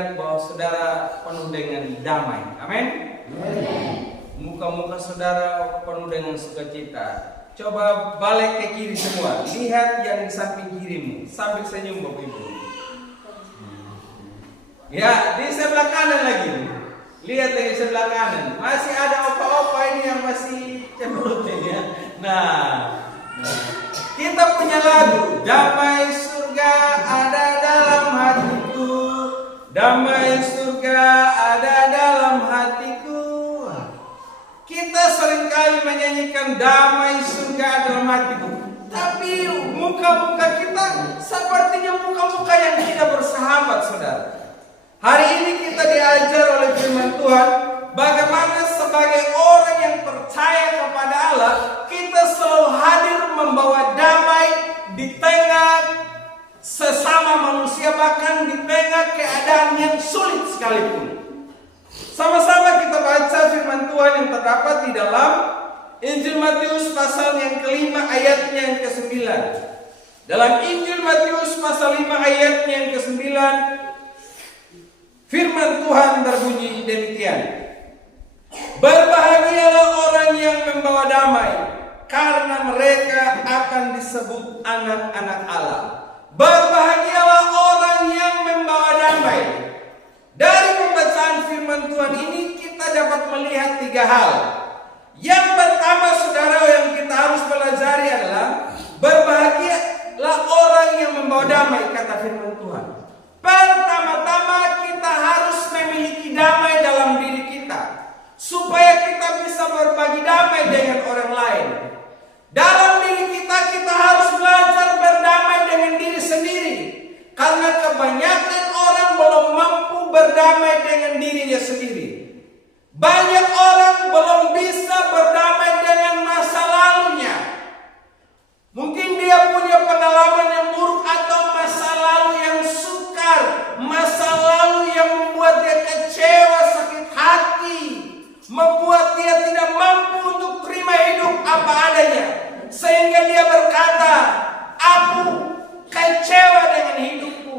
melihat bahwa saudara penuh dengan damai. Amin. Muka-muka saudara penuh dengan sukacita. Coba balik ke kiri semua. Lihat yang di samping kirimu sambil senyum Bapak Ibu. Ya, di sebelah kanan lagi. Lihat di sebelah kanan. Masih ada opa-opa ini yang masih cemberut ya. Nah, kita punya lagu damai surga ada dalam hatiku. Damai surga ada dalam hatiku. Kita seringkali menyanyikan damai surga dalam hatiku, tapi muka-muka kita sepertinya muka-muka yang tidak bersahabat, saudara. Hari ini kita diajar oleh firman Tuhan bagaimana sebagai orang yang percaya kepada Allah, kita selalu hadir membawa damai di tengah sesama manusia, bahkan di tengah keadaan yang sulit sekalipun. Sama-sama kita baca firman Tuhan yang terdapat di dalam Injil Matius pasal yang kelima ayatnya yang ke-9. Dalam Injil Matius pasal 5 ayatnya yang ke-9, firman Tuhan berbunyi demikian. Berbahagialah orang yang membawa damai, karena mereka akan disebut anak-anak Allah. Berbahagialah orang yang membawa damai. Dari pembacaan firman Tuhan ini kita dapat melihat 3 hal. Yang pertama, saudara, yang kita harus pelajari adalah berbahagialah orang yang membawa damai, kata firman Tuhan. Pertama-tama kita harus memiliki damai dalam diri kita, supaya kita bisa berbagi damai dengan orang lain. Dalam diri kita, kita harus belajar berdamai dengan diri sendiri, karena kebanyakan orang belum mampu berdamai dengan dirinya sendiri. Banyak orang belum bisa berdamai dengan masa lalunya. Mungkin dia punya pengalaman yang buruk atau masa lalu yang sukar, masa lalu yang membuat dia kecewa, sakit hati, membuat dia tidak mampu untuk terima hidup apa adanya, sehingga dia berkata, aku kecewa dengan hidupku.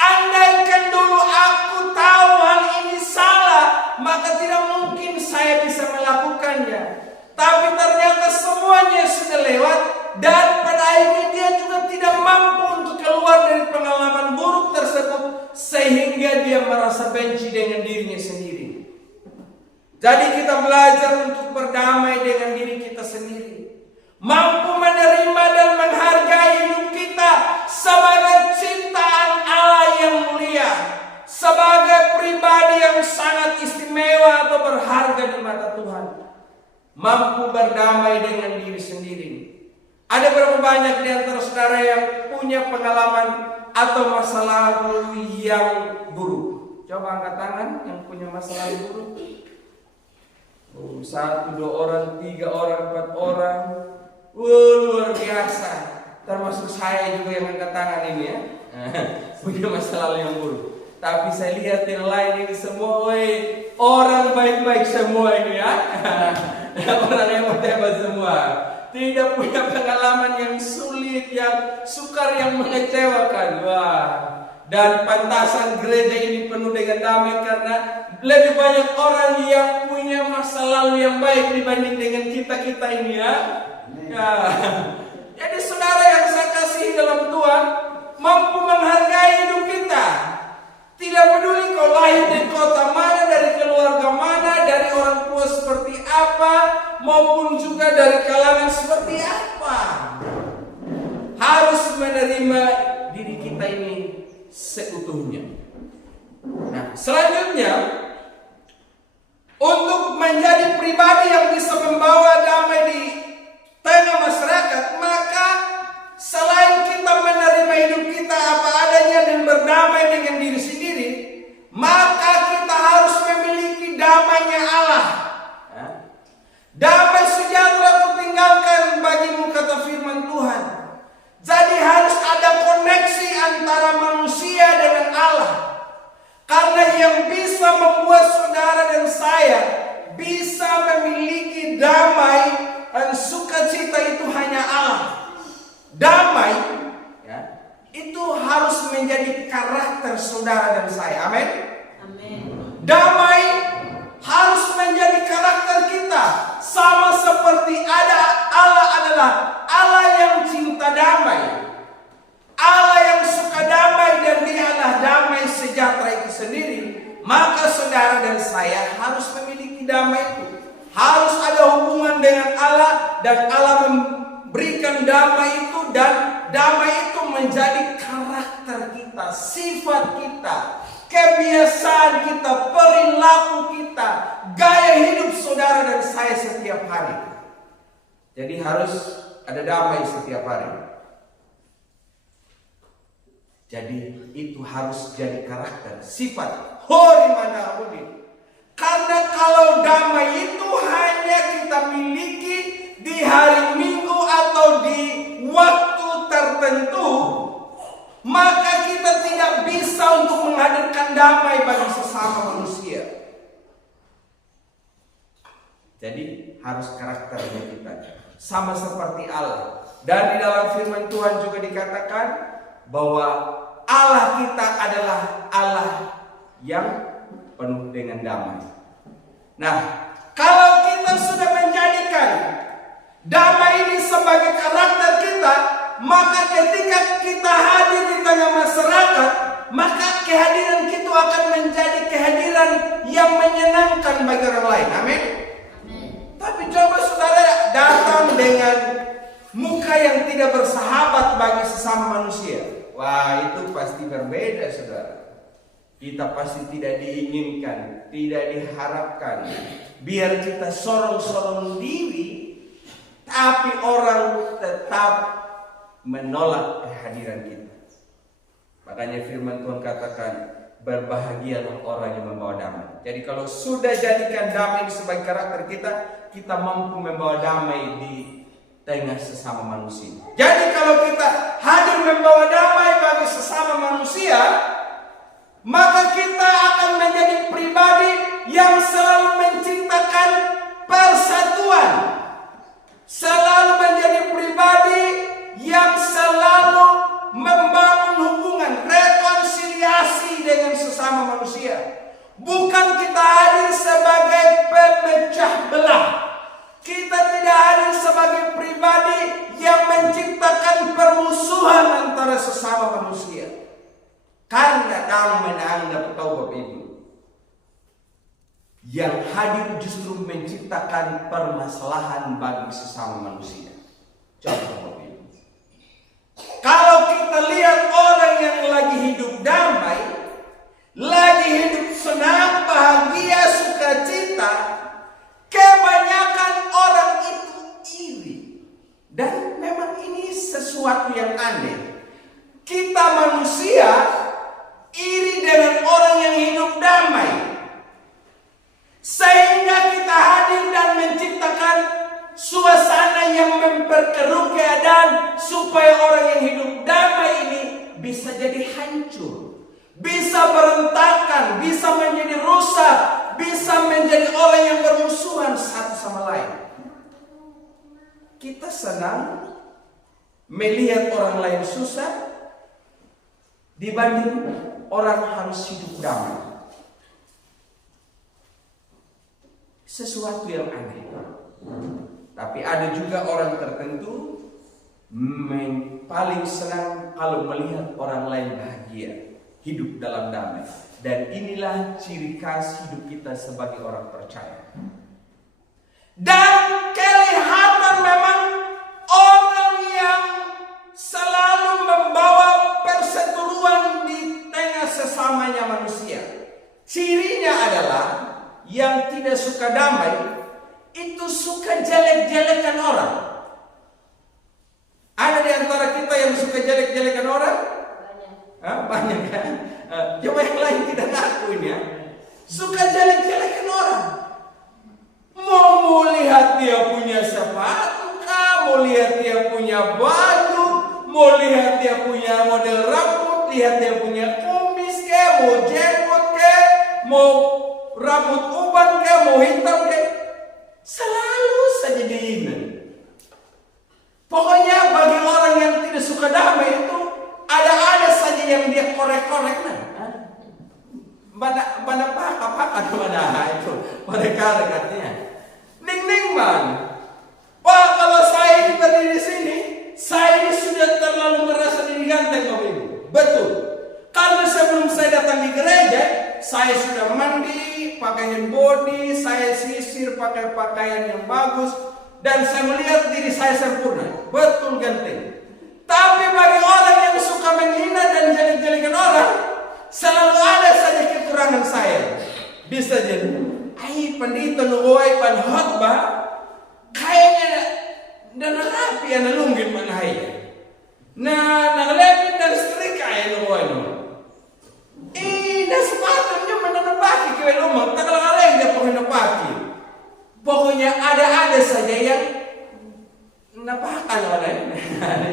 Andaikan dulu aku tahu hal ini salah, maka tidak mungkin saya bisa melakukannya. Tapi ternyata semuanya sudah lewat, dan pada akhirnya dia juga tidak mampu untuk keluar dari pengalaman buruk tersebut, sehingga dia merasa benci dengan dirinya sendiri. Jadi kita belajar untuk berdamai dengan diri kita sendiri, mampu menerima dan menghargai hidup kita sebagai ciptaan Allah yang mulia, sebagai pribadi yang sangat istimewa atau berharga di mata Tuhan. Mampu berdamai dengan diri sendiri. Ada berapa banyak di antara saudara yang punya pengalaman atau masa lalu yang buruk? Coba angkat tangan yang punya masa lalu buruk. 1, 2 orang, 3 orang, 4 orang. Luar biasa. Termasuk saya juga yang angkat tangan ini ya. Punya masa lalu yang buruk. Tapi saya lihat yang lain ini semua orang baik-baik semua ini ya. Orang hebat-hebat semua. Tidak punya pengalaman yang sulit, yang sukar, yang mengecewakan. Wah. Dan pantasan gereja ini penuh dengan damai, karena lebih banyak orang yang punya masa lalu yang baik dibanding dengan kita-kita ini ya. Ya. Jadi saudara yang saya kasihi dalam Tuhan, mampu menghargai hidup kita. Tidak peduli kau lahir di kota mana, dari keluarga mana, dari orang tua seperti apa, maupun juga dari kalangan seperti apa. Harus menerima diri kita ini seutuhnya. Nah, selanjutnya, untuk menjadi pribadi yang bisa membawa damai di tengah masyarakat, maka selain kita menerima hidup kita apa adanya dan berdamai dengan diri sendiri, maka kita harus memiliki damainya Allah. Damai sejahtera kutinggalkan bagimu, kata firman Tuhan. Jadi harus ada koneksi antara manusia dengan Allah. Karena yang bisa membuat saudara dan saya bisa memiliki damai dan sukacita itu hanya Allah. Damai ya, itu harus menjadi karakter saudara dan saya. Amin. Amin. Damai harus menjadi karakter kita. Sama seperti Allah adalah Allah yang cinta damai. Allah yang suka damai dan Dia adalah damai sejahtera itu sendiri. Maka saudara dan saya harus memiliki damai itu. Harus ada hubungan dengan Allah dan Allah memberikan damai itu, dan damai itu menjadi karakter kita, sifat kita, kebiasaan kita, perilaku kita, gaya hidup saudara dan saya setiap hari. Jadi harus ada damai setiap hari. Jadi itu harus jadi karakter, sifat hori manahudin. Karena kalau damai itu hanya kita miliki di hari Minggu atau di waktu tertentu, maka kita tidak bisa untuk menghadirkan damai bagi sesama manusia. Jadi harus karakternya kita sama seperti Allah. Dan di dalam firman Tuhan juga dikatakan bahwa Allah kita adalah Allah yang penuh dengan damai. Nah, kalau kita sudah menjadikan damai ini sebagai karakter kita, maka ketika kita hadir di tengah masyarakat, maka kehadiran kita akan menjadi kehadiran yang menyenangkan bagi orang lain. Amin. Tapi coba saudara datang dengan muka yang tidak bersahabat bagi sesama manusia. Wah, itu pasti berbeda saudara. Kita pasti tidak diinginkan, tidak diharapkan. Biar kita sorong-sorong diri, tapi orang tetap menolak kehadiran kita. Makanya firman Tuhan katakan, berbahagialah orang yang membawa damai. Jadi kalau sudah jadikan damai sebagai karakter kita, kita mampu membawa damai di tengah sesama manusia. Jadi kalau kita hadir membawa damai bagi sesama manusia, maka kita akan menjadi pribadi yang selalu menciptakan persatuan, selalu menjadi pribadi yang selalu membangun hubungan, rekonsiliasi dengan sesama manusia. Bukan kita hadir sebagai pemecah belah. Kita tidak hadir sebagai pribadi yang menciptakan permusuhan antara sesama manusia. Karena damai Anda tahu Bapak Ibu, yang hadir justru menciptakan permasalahan bagi sesama manusia. Contoh Bapak Ibu, kalau kita lihat orang yang lagi hidup damai, lagi hidup senang, bahagia, sukacita, kebanyakan orang itu iri. Dan memang ini sesuatu yang aneh. Kita manusia iri dengan orang yang hidup damai, sehingga kita hadir dan menciptakan suasana yang memperkeruh keadaan supaya orang yang hidup damai ini bisa jadi hancur, bisa berantakan, bisa menjadi rusak, bisa menjadi orang yang bermusuhan satu sama lain. Kita senang melihat orang lain susah dibanding orang harus hidup damai. Sesuatu yang aneh. Tapi ada juga orang tertentu paling senang kalau melihat orang lain bahagia, hidup dalam damai. Dan inilah ciri khas hidup kita sebagai orang percaya. Dan kelihatan memang orang yang selalu membawa perseteruan di tengah sesamanya manusia. Cirinya adalah yang tidak suka damai itu suka jelek-jelekan orang. Ada di antara kita yang suka jelek-jelekan orang? Banyak kan? Coba yang lain tidak ngakuin ya. Suka jelek-jelekan orang. Mau lihat dia punya sepatu kah? Mau lihat dia punya baju? Mau lihat dia punya model rambut? Lihat dia punya kumis kah? Mau jenggot kah? Mau rambut uban kah? Mau hitam kah? Selalu saja dihina. Pokoknya bagi orang yang tidak suka damai itu ada saja yang dia beriman. Wah, kalau saya ini berdiri di sini, saya ini sudah terlalu merasa diri ganteng, Bapak Ibu. Betul. Karena sebelum saya datang di gereja, saya sudah mandi, pakaian body, saya sisir pakai pakaian yang bagus, dan saya melihat diri saya sempurna. Betul ganteng. Tapi bagi orang yang suka menghina dan jelek-jelekan orang, selalu ada saja kekurangan saya. Bisa jadi, pandito nuoy panhotba, kayaknya dan rapi yang nalunggin manahaya. Nah, nalepit dan setrika ya nuoy no. Sepatutnya menanapaki ke rumah, tak kalang dia pengenapaki. Pokoknya ada saja yang napakan orang.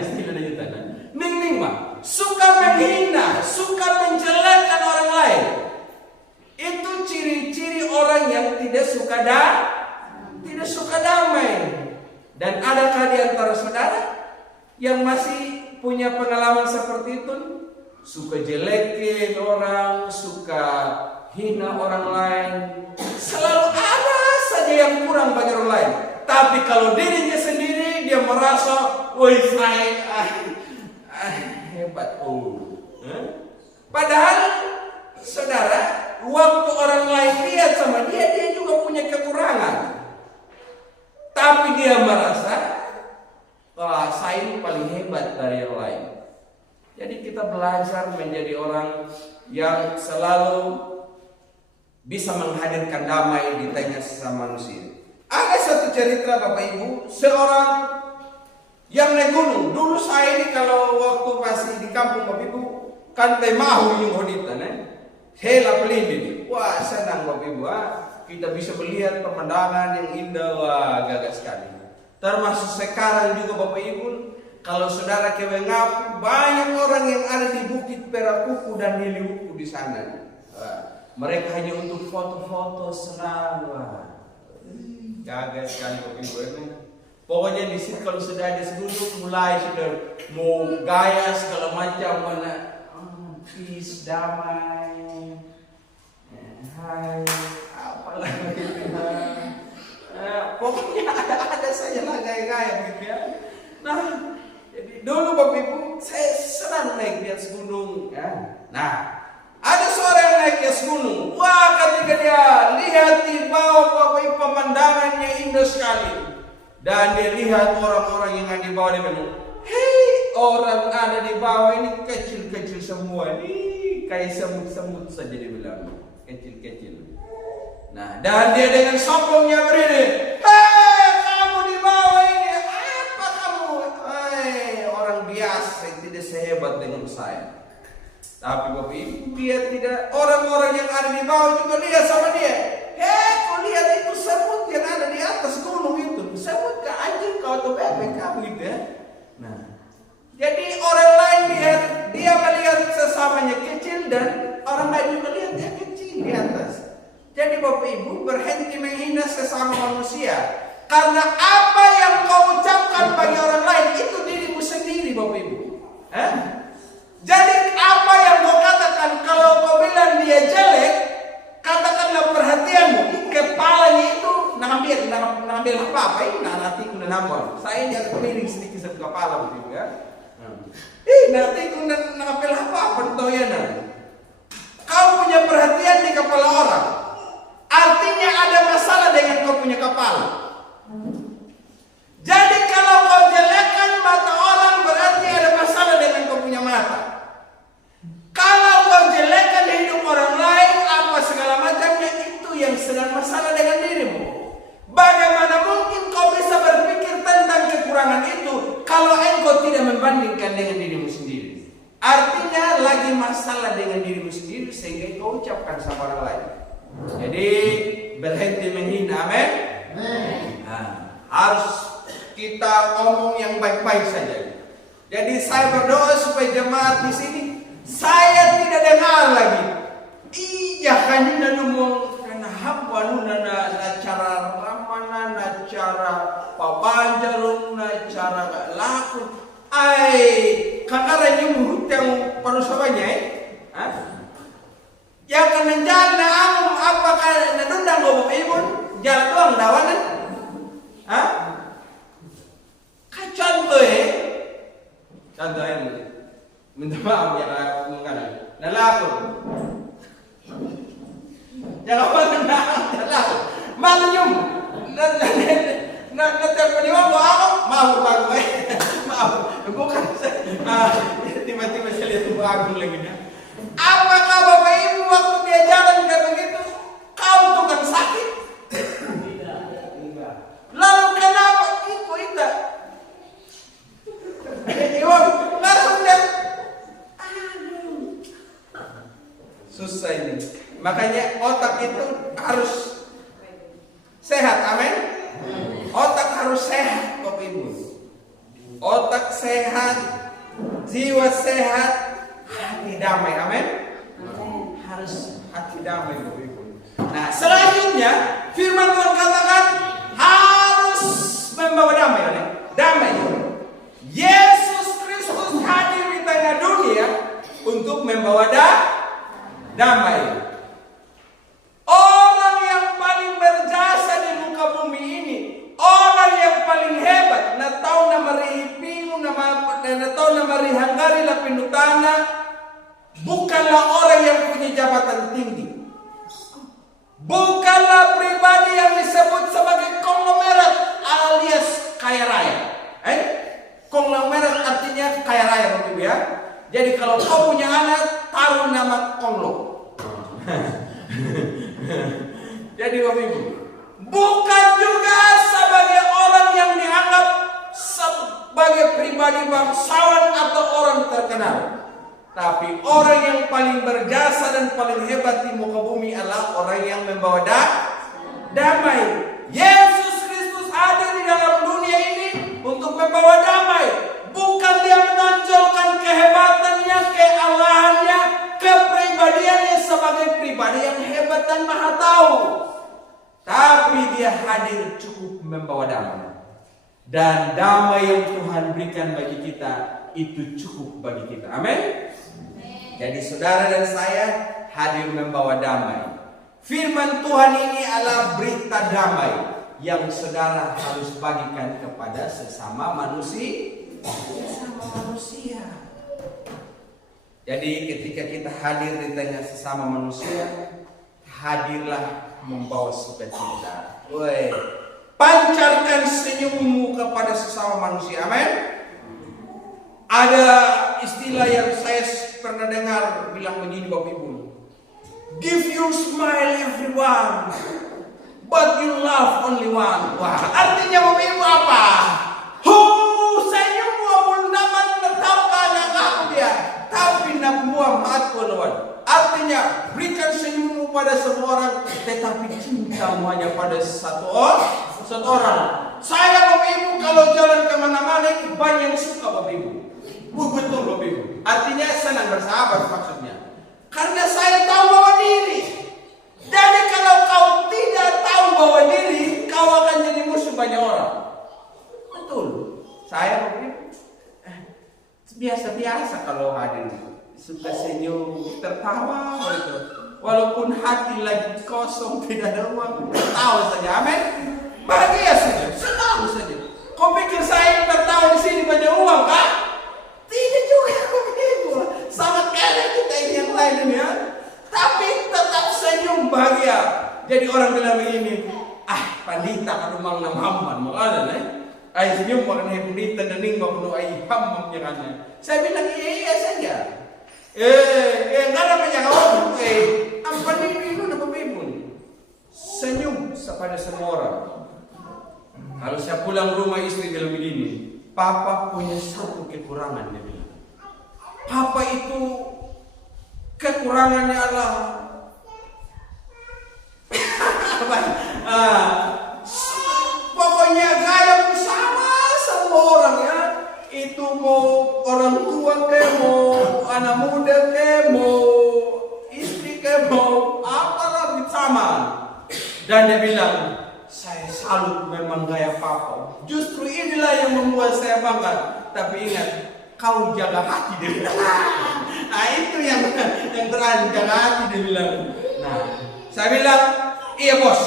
Istilah dari tanah. Ning mah, suka menghina, suka menjelekkan orang lain. Itu ciri-ciri orang yang tidak suka damai. Dan adakah di antara saudara yang masih punya pengalaman seperti itu? Suka jelekin orang, suka hina orang lain. Selalu ada saja yang kurang bagi orang lain. Tapi kalau dirinya sendiri, dia merasa, woi saya hebat. Padahal, saudara, waktu orang lain lihat sama dia juga punya kekurangan. Tapi dia merasa, wah saya ini paling hebat dari yang lain. Jadi kita belajar menjadi orang yang selalu bisa menghadirkan damai di tengah sesama manusia. Ada satu cerita Bapak Ibu, seorang yang naik gunung. Dulu saya ini kalau waktu masih di kampung Bapak Ibu, kan mahu yung honita, hela pelindung. Wah senang Bapak Ibu, kita bisa melihat pemandangan yang indah, wah gagah sekali. Termasuk sekarang juga Bapak Ibu, kalau saudara ke Wengapu, banyak orang yang ada di Bukit Perakuku dan Hiliuku di sana. Mereka hanya untuk foto-foto senang. Gagah sekali Bapak Ibu. Pokoknya di sini kalau sudah ada seduduk, mulai sudah mau gaya segala macam, mana peace, damai, hai, apalah begitu. Pokoknya ada saja lah gaya-gaya begitu ya. Nah, jadi dulu Bapak Ibu, saya senang naik di atas gunung. Nah, ada seorang yang naik di atas gunung. Wah, ketika dia lihat di bawah Bapak Ibu pemandangannya indah sekali. Dan dia lihat orang-orang yang ada di bawah, dia bilang, hei, orang ada di bawah ini kecil-kecil semua. Ini kayak semut-semut saja dia bilang, kecil-kecil. Nah, dan dia dengan sombongnya berdiri, hei, kamu di bawah ini, apa kamu? Orang biasa yang tidak sehebat dengan saya. Tapi Bapak Ibu, dia tidak, orang-orang yang ada di bawah juga lihat sama dia. Kau lihat itu semut yang ada di atas gunung itu. Semut ke anjing kau atau bebek kamu gitu ya. Nah, jadi orang lain lihat, dia melihat sesamanya kecil dan orang lain juga lihat dia kecil di atas. Jadi Bapak Ibu berhenti menghina sesama manusia. Karena apa yang kau ucapkan bagi orang lain itu dirimu sendiri Bapak Ibu. Jadi apa yang kau katakan, kalau kau bilang dia jelek, katakanlah perhatianmu. Kepalanya itu ngambil apa-apa ini nanti kuna nambah. Saya jangan keliling sedikit sama kepala begitu ya. Nanti kuna ngambil apa-apa toyana. Kau punya perhatian di kepala orang, artinya ada masalah dengan kau punya kepala. Jadi kalau kau jelekkan mata orang, berarti ada masalah dengan kau punya mata. Kalau kau jelekkan hidup orang lain, apa segala macamnya, itu yang sedang masalah dengan dirimu. Bagaimana mungkin kau bisa berpikir tentang kekurangan itu kalau engkau tidak membandingkan dengan dirimu sendiri? Artinya lagi masalah dengan dirimu sendiri sehingga engkau ucapkan sama orang lain. Jadi berhenti menghina, amin? Harus kita ngomong yang baik-baik saja. Jadi saya berdoa supaya jemaat di sini saya tidak dengar lagi. Iya kanina lumong karena hamba nuna na cara ramana na cara pabanjarun na cara laku. Kakara yung hutang panusabanya ya kan jalan na amum apakah nadundang go Bapak Ibu jalan doang dawanan. Hah? Contoh ini. Minta maaf ya mungkin. Nalakot. Jangan nalakot. Manyum. Nagterpaniwa mo ako. Maaf. Maaf. Bukan tiba-tiba saya lihat bagong lagi na. Apakah Bapak Ibu waktu dia jalan kayak begitu, kau tukang sakit? Lalu kenapa itu? Iwan, lalu dia, aduh, susah ini. Makanya otak itu harus sehat, amin. Otak harus sehat, Bapak Ibu. Otak sehat, jiwa sehat, hati damai, amin. Harus hati damai, Bapak Ibu. Nah, selanjutnya firman Tuhan katakan harus membawa damai, amin. Damai. Yesus Kristus hadir di tengah dunia untuk membawa damai. Orang yang paling berjasa di muka bumi ini, orang yang paling hebat, na tahu na marihipingo na tahu na marihangari la pinutana, bukanlah orang yang punya jabatan tinggi. Bukanlah pribadi yang disebut sebagai konglomerat alias kaya raya. Konglomerat artinya kaya raya, Bapak Ibu ya. Jadi kalau kau punya anak, taruh nama Konglo. Jadi Bapak Ibu, bukan juga sebagai orang yang dianggap sebagai pribadi bangsawan atau orang terkenal. Tapi orang yang paling berjasa dan paling hebat di muka bumi adalah orang yang membawa damai. Yesus Kristus hadir di dalam dunia ini untuk membawa damai. Bukan dia menonjolkan kehebatannya, kealahannya, kepribadiannya sebagai pribadi yang hebat dan maha tahu. Tapi dia hadir cukup membawa damai. Dan damai yang Tuhan berikan bagi kita itu cukup bagi kita. Amin. Jadi saudara dan saya hadir membawa damai. Firman Tuhan ini adalah berita damai yang saudara harus bagikan kepada sesama manusia. Jadi ketika kita hadir di tengah sesama manusia, hadirlah membawa sukacita. Pancarkan senyummu kepada sesama manusia. Amin. Ada istilah yang saya pernah dengar bilang begini, Bapak Ibu. Give your smile everyone, but you love only one. Wah, artinya Bapak Ibu apa? Senyummu apun dapat tertampar aku dia, tapi nabuah maatku lawan. Artinya berikan senyummu pada semua orang, tetapi cintamu hanya pada satu orang. Saya Bapak Ibu kalau jalan kemana-mana banyak yang suka Bapak Ibu. Betul Bapak Ibu. Artinya senang bersahabat maksudnya. Karena saya tahu bahwa diri. Jadi kalau kau tidak tahu bahwa diri, kau akan jadi musuh banyak orang. Betul. Saya Bapak Ibu biasa-biasa kalau hadir. Suka senyum, tertawa gitu. Walaupun hati lagi kosong, tidak ada uang, tertawa saja. Amin. Bahagia saja, senang saja. Kau pikir saya tertawa di sini banyak uang, Kak? Tidak juga, Bapak Ibu. Sama kayak kita ini yang lain ya. Tapi tetap senyum, bahagia. Jadi orang bilang begini, pandita kan rumah nama hamman, makanya ay senyum makan hai pandita dan ning makan ay hamman jangannya. Saya bilang iya saja. Enggak ada penjawab. Apa ini na Bapak Ibu? Senyum kepada semua orang. Kalau saya pulang rumah istri bilang begini, Papa punya satu kekurangan, dia bilang. Papa itu kekurangannya adalah pokoknya gaya sama semua orang ya. Itu mau orang tua ke, mau anak muda ke, mau istri ke, mau apalah sama. Dan dia bilang, saya salut memang gaya Papa. Justru inilah yang membuat saya bangga. Tapi ingat, kau jaga hati, dia bilang. Nah itu yang terakhir, jaga hati, dia bilang. Nah, saya bilang, iya bos.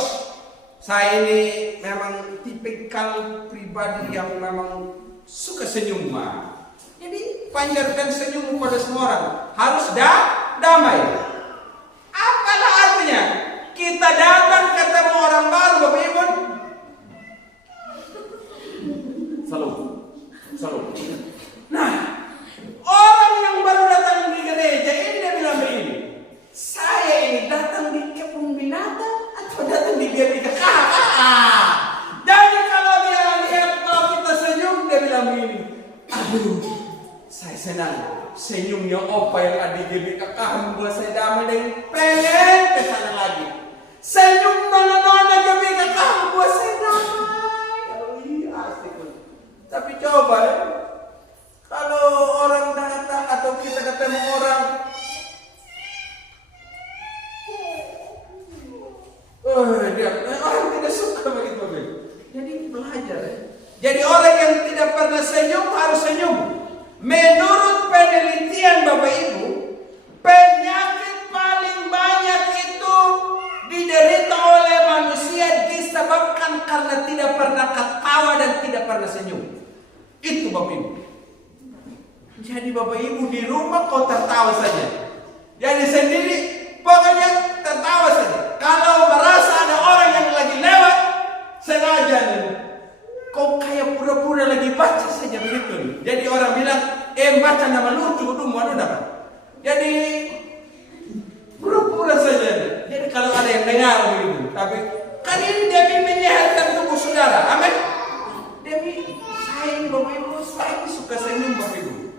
Saya ini memang tipikal pribadi yang memang suka senyum. Jadi panjatkan senyum pada semua orang. Harus damai. Apalah artinya? Kita datang ketemu orang baru, Bapak Ibu. Selalu. Nah, orang yang baru datang di gereja ini dia bilang begini, saya ini datang di kebun binatang atau datang di GBK? Jadi kalau dia lihat kalau kita senyum, dia bilang begini, aduh, saya senang. Senyumnya opa yang ada di GBK membuat saya damai dan pengen ke sana lagi. Senyum nona-nona GBK membuat saya damai. Asik. Tapi coba ya, kalau orang datang atau kita ketemu orang, orang tidak suka begitu. Jadi belajar ya. Jadi orang yang tidak pernah senyum harus senyum. Menurut penelitian Bapak Ibu, penyakit paling banyak itu diderita oleh manusia disebabkan karena tidak pernah ketawa dan tidak pernah senyum. Itu Bapak Ibu. Jadi Bapak Ibu di rumah kau tertawa saja. Jadi sendiri pokoknya tertawa saja. Kalau merasa ada orang yang lagi lewat sengaja kau kayak pura-pura lagi baca saja begitu. Jadi orang bilang, baca nama lucu dulu mana dapat. Jadi pura-pura saja. Jadi kalau ada yang dengar begitu, tapi kan ini demi menyehatkan tubuh saudara. Amin. Demi saya Bapak Ibu, saya suka senyum Bapak Ibu.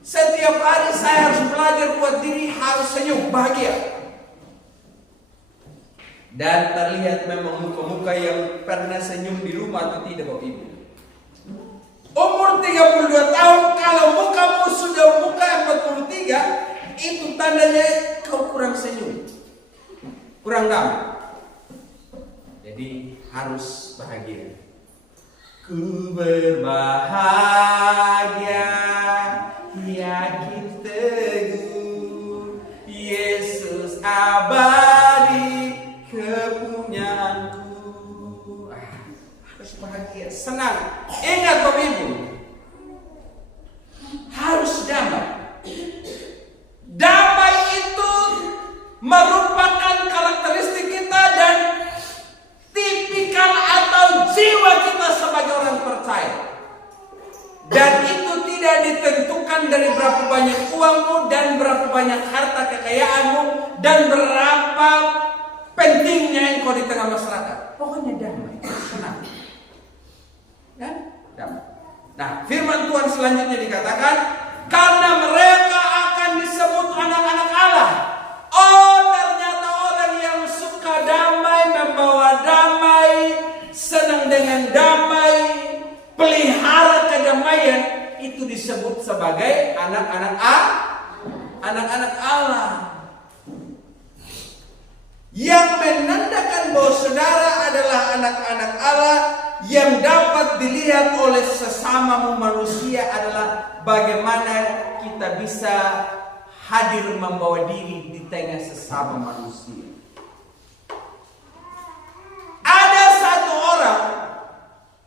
Setiap hari saya harus belajar buat diri harus senyum, bahagia. Dan terlihat memang muka-muka yang pernah senyum di rumah atau tidak Bapak Ibu. Umur 32 tahun, kalau mukamu sudah muka 43, itu tandanya kau kurang senyum, kurang damai. Jadi harus bahagia. Ku berbahagia, yakin teguh, Yesus abadi kepunyaanku. Harus bahagia, senang. Ingat Bapak Ibu, harus damai. Damai itu merupakan karakteristik kita dan tipikal atau jiwa kita sebagai orang percaya. Dan itu tidak ditentukan dari berapa banyak uangmu dan berapa banyak harta kekayaanmu dan berapa pentingnya engkau di tengah masyarakat. Pokoknya damai, senang. Ya, damai. Nah, firman Tuhan selanjutnya dikatakan, karena mereka akan disebut anak-anak Allah. Oh, ternyata orang yang suka damai, membawa damai, senang dengan damai, pelihara kedamaian, itu disebut sebagai anak-anak Allah. Yang menandakan bahwa saudara adalah anak-anak Allah yang dapat dilihat oleh sesama manusia adalah bagaimana kita bisa hadir membawa diri di tengah sesama manusia. Ada satu orang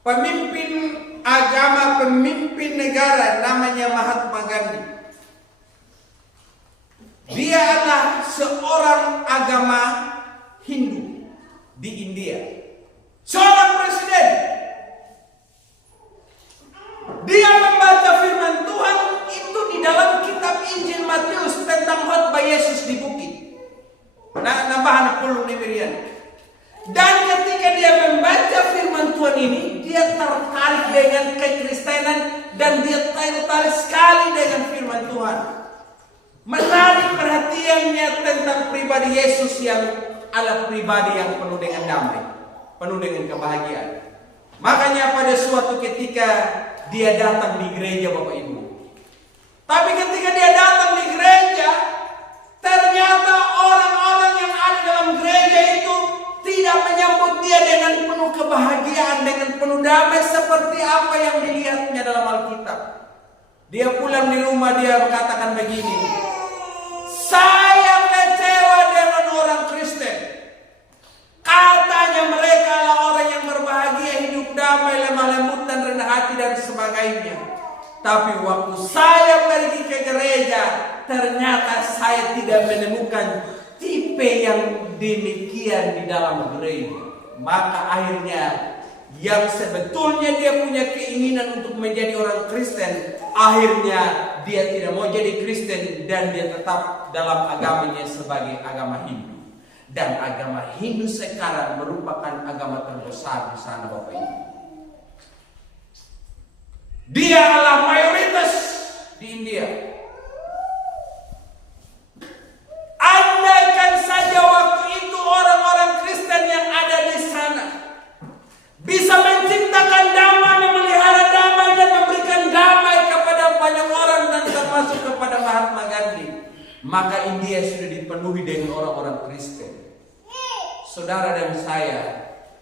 pemimpin agama, pemimpin negara namanya Mahatma Gandhi. Dia adalah seorang agama Hindu di India. Seorang presiden. Dia membaca firman Tuhan itu di dalam kitab Injil Matius tentang khotbah Yesus di bukit. Nambahan 10 Liberian. Dan ketika dia membaca firman Tuhan ini, dia tertarik dengan kekristenan dan dia tertarik sekali dengan firman Tuhan. Menarik perhatiannya tentang pribadi Yesus yang adalah pribadi yang penuh dengan damai, penuh dengan kebahagiaan. Makanya pada suatu ketika dia datang di gereja Bapak Ibu. Tapi ketika dia datang di gereja, ternyata orang-orang yang ada dalam gereja itu tidak menyambut dia dengan penuh kebahagiaan, dengan penuh damai seperti apa yang dilihatnya dalam Alkitab. Dia pulang di rumah, dia berkatakan begini, saya kecewa dengan orang Kristen. Katanya mereka adalah orang yang berbahagia, hidup damai, lemah lembut dan rendah hati dan sebagainya. Tapi waktu saya pergi ke gereja, ternyata saya tidak menemukan tipe yang demikian di dalam gereja. Maka akhirnya yang sebetulnya dia punya keinginan untuk menjadi orang Kristen, akhirnya dia tidak mau jadi Kristen dan dia tetap dalam agamanya sebagai agama Hindu. Dan agama Hindu sekarang merupakan agama terbesar di sana, Bapak Ibu. Dia adalah mayoritas di India. Andaikan saja waktu itu orang-orang Kristen yang ada di sana bisa menciptakan damai, memelihara damai dan memberikan damai kepada banyak orang dan termasuk kepada Mahatma Gandhi, maka India sudah dipenuhi dengan orang-orang Kristen. Saudara dan saya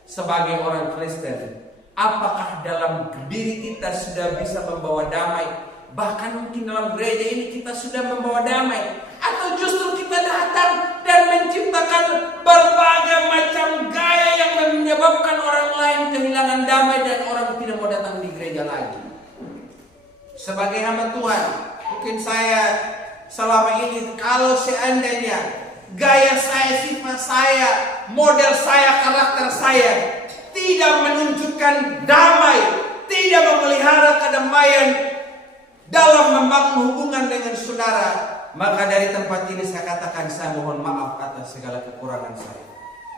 sebagai orang Kristen, apakah dalam diri kita sudah bisa membawa damai? Bahkan mungkin dalam gereja ini kita sudah membawa damai, atau justru kita datang dan menciptakan berbagai macam gaya yang menyebabkan orang lain kehilangan damai dan orang tidak mau datang di gereja lagi. Sebagai hamba Tuhan, mungkin saya selama ini kalau seandainya gaya saya, sifat saya, model saya, karakter saya tidak menunjukkan damai, tidak memelihara kedamaian dalam membangun hubungan dengan saudara, maka dari tempat ini saya katakan saya mohon maaf atas segala kekurangan saya.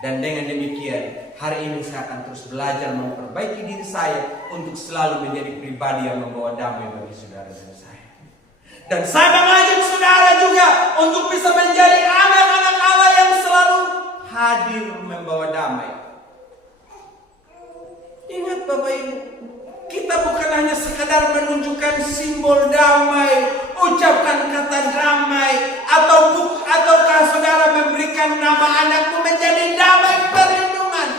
Dan dengan demikian hari ini saya akan terus belajar memperbaiki diri saya untuk selalu menjadi pribadi yang membawa damai bagi saudara dan saya. Dan saya mengajak saudara juga untuk bisa menjadi anak-anak Allah yang selalu hadir membawa damai. Ingat Bapak Ibu, kita bukan hanya sekadar menunjukkan simbol damai, ucapkan kata damai, ataukah saudara memberikan nama anakmu menjadi damai perlindungan,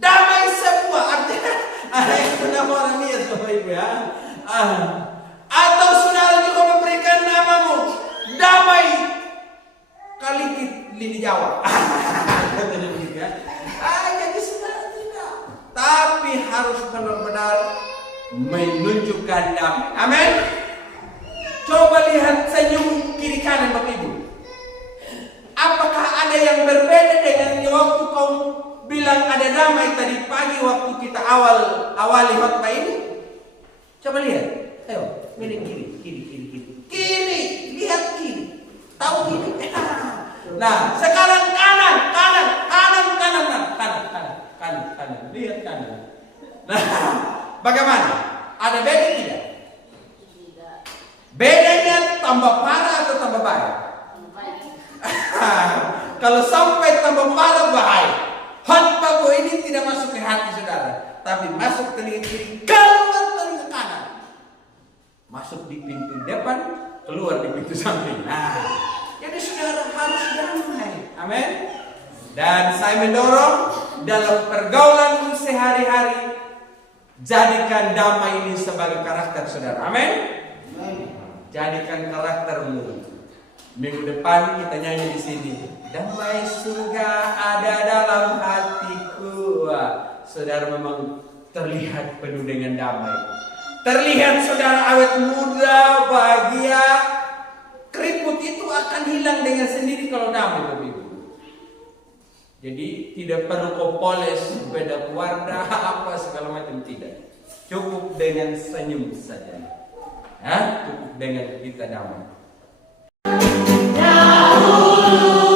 damai sebuah, artinya itu nama orang ini Bapak Ibu ya. Atau saudara juga memberikan namamu damai Kalikit Lini Jawa. Jadi saudara tidak, tapi harus benar-benar menunjukkan damai. Amin. Coba lihat senyum kiri kanan Bapak Ibu. Apakah ada yang berbeda dengan waktu kau bilang ada damai tadi pagi waktu kita awali khotbah ini? Coba lihat. Ayo, miring kiri, lihat kiri. Tahu kiri? Nah, sekarang kanan. Lihat kanan. Nah, bagaimana? Ada beda tidak? Tidak. Bedanya tambah parah atau tambah baik? Kalau sampai tambah parah bahaya. Khotbah ini tidak masuk ke hati saudara, tapi masuk telinga kiri, keluar telinga kanan. Masuk di pintu depan, keluar di pintu samping. Nah, jadi saudara harus damai. Amin. Dan saya mendorong dalam pergaulan sehari-hari, jadikan damai ini sebagai karakter saudara. Amin. Jadikan karaktermu. Minggu depan kita nyanyi di sini. Damai surga ada dalam hatiku. Wah, saudara memang terlihat penuh dengan damai. Terlihat saudara awet muda, bahagia. Keriput itu akan hilang dengan sendiri kalau damai Bapak Ibu. Jadi tidak perlu kau poles beda warna apa segala macam, tidak. Cukup dengan senyum saja. Cukup dengan kita damai. Dahulu